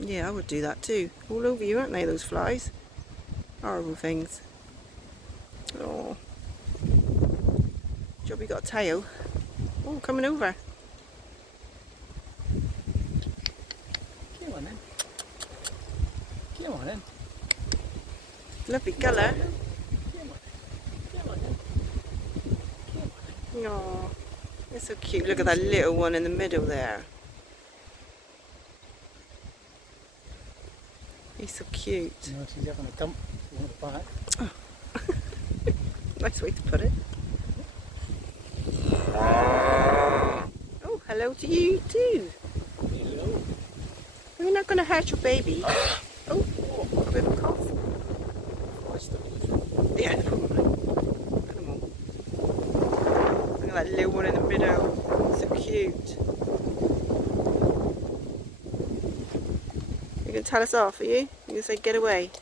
Yeah, I would do that too. All over you, aren't they, those flies? Horrible things. Oh. Job you got a tail. Oh, coming over. Come on then. Come on then. Lovely colour. Come on. Come on then. Come on then. Oh, they're so cute. Look at that little one in the middle there. He's so cute. No, she's having a dump. She wants a bath. Nice way to put it. Oh, hello to you too. Hello. We're not going to hurt your baby. Oh, got a bit of a cough. I still Yeah, probably. Come on. Look at that little one in the middle. So cute. You're going to tell us off, are you? You're going to say get away?